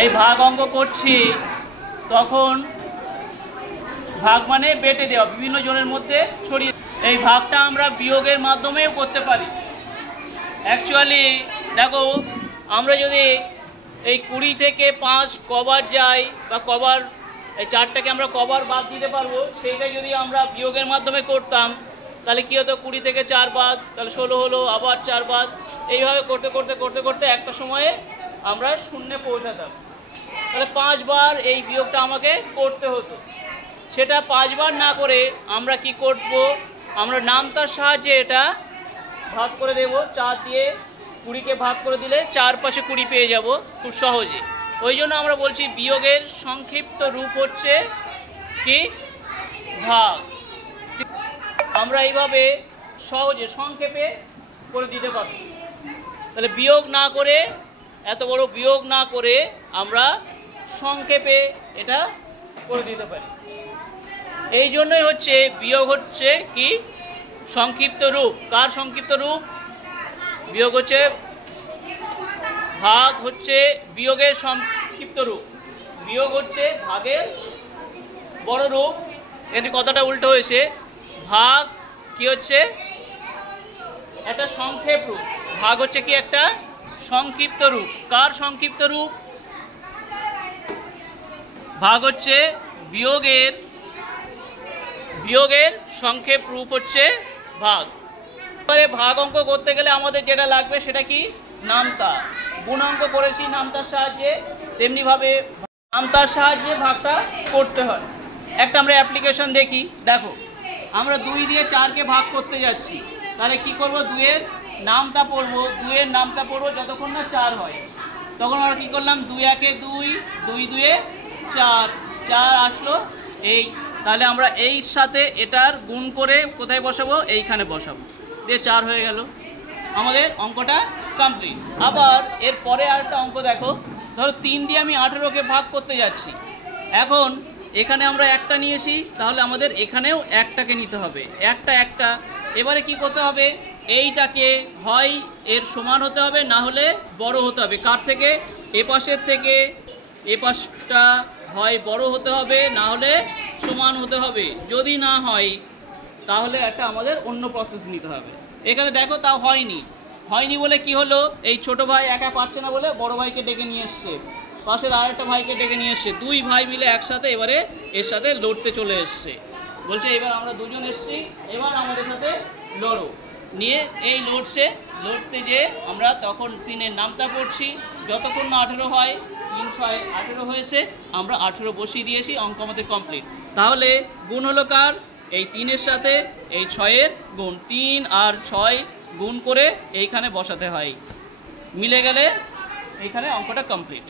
এই ভাগ অঙ্ক করছি তখন ভাগ মানে বেটে দেওয়া, বিভিন্ন জনের মধ্যে ছড়িয়ে। এই ভাগটা আমরা বিয়োগের মাধ্যমেও করতে পারি। অ্যাকচুয়ালি দেখো, আমরা যদি এই 20 থেকে 5 কবার যাই বা কবার, এই 4টাকে আমরা কবার বাদ দিতে পারবো, সেইটাই যদি আমরা বিয়োগের মাধ্যমে করতাম তাহলে কী হতো, 20 থেকে 4 বাদ, তাহলে 16 হলো, আবার 4 বাদ, এইভাবে করতে করতে করতে করতে একটা সময়ে আমরা শূন্যে পৌঁছাতাম। তাহলে 5 বার এই বিয়োগটা আমাকে করতে হতো। সেটা 5 বার না করে আমরা কি করব, আমরা নামতার সাহায্যে এটা ভাগ করে দেব। 4 দিয়ে 20কে ভাগ করে দিলে 4 পাশে 20 পেয়ে যাব খুব সহজে। ওই জন্য আমরা বলছি বিয়োগের সংক্ষিপ্ত রূপ হচ্ছে কি, ভাগ। আমরা এইভাবে সহজে সংক্ষেপে করে দিতে পারব। তাহলে বিয়োগ না করে, এত বড় বিয়োগ না করে আমরা সংক্ষেপে এটা করে দিতে পারি। এই জন্যই হচ্ছে বিয়োগ হচ্ছে কি, সংক্ষিপ্ত রূপ। কার সংক্ষিপ্ত রূপ? বিয়োগ হচ্ছে, ভাগ হচ্ছে বিয়োগের সংক্ষিপ্ত রূপ। বিয়োগ হচ্ছে ভাগের বড় রূপ। এর কথাটা উল্টো হয়েছে। ভাগ কি হচ্ছে, একটা সংক্ষেপ রূপ। ভাগ হচ্ছে কি, একটা সংক্ষিপ্ত রূপ। কার সংক্ষিপ্ত রূপ? ভাগ হচ্ছে বিয়োগের সংক্ষেপ রূপ হচ্ছে ভাগ। এবারে ভাগ অঙ্ক করতে গেলে আমাদের যেটা লাগবে সেটা কি, নামতা। গুণ অঙ্ক করেছি নামতার সাহায্যে, তেমনিভাবে নামতার সাহায্যে ভাগটা করতে হয়। একটা আমরা অ্যাপ্লিকেশন দেখি। দেখো, আমরা 2 দিয়ে 4কে ভাগ করতে যাচ্ছি, তাহলে কি করব, 2-এর নামতা পড়বো। 2-এর নামতা পড়বো যতক্ষণ না 4 হয়। তখন আমরা কি করলাম, 2 1-এ 2, 2 2-এ 4, 4 আসলো। এই তাহলে আমরা এই সাথে এটার গুণ করে কোথায় বসাবো, এইখানে বসাবো, দিয়ে 4 হয়ে গেল, আমাদের অঙ্কটা কমপ্লিট। আবার এর পরে আরেকটা অঙ্ক দেখো। ধরো 3 দিয়ে আমি 18কে ভাগ করতে যাচ্ছি। এখন এখানে আমরা একটা নিয়েছি, তাহলে আমাদের এখানেও একটাকে নিতে হবে, একটা। এবারে কি করতে হবে, এইটাকে হয় এর সমান হতে হবে, না হলে বড় হতে হবে। কার থেকে? এ পাশের থেকে। এ পাশটা হয় বড় হতে হবে, না হলে সমান হতে হবে। যদি না হয় তাহলে একটা আমাদের অন্য প্রসেস নিতে হবে। এখানে দেখো তাও হয়নি বলে কি হলো, এই ছোট ভাই একা পারছে না বলে বড় ভাইকে ডেকে নিয়ে এসছে, পাশের আরেকটা ভাইকে ডেকে নিয়ে এসছে। 2 ভাই মিলে একসাথে এবারে এর সাথে লড়তে চলে এসছে। বলছে এবার আমরা 2 জন এসছি, এবার আমাদের সাথে লড়ো। নিয়ে এই লড়তে যে আমরা তখন 3-এর নামতা পড়ছি, যতক্ষণ না 18 হয়। 3 6 18 হয়েছে, আমরা 18 বসিয়ে দিয়েছি, অঙ্ক আমাদের কমপ্লিট। তাহলে গুণ হলো কার? এই 3-এর সাথে এই 6-এর গুণ। 3 আর 6 গুণ করে এইখানে বসাতে হয়, মিলে গেলে এইখানে অঙ্কটা কমপ্লিট।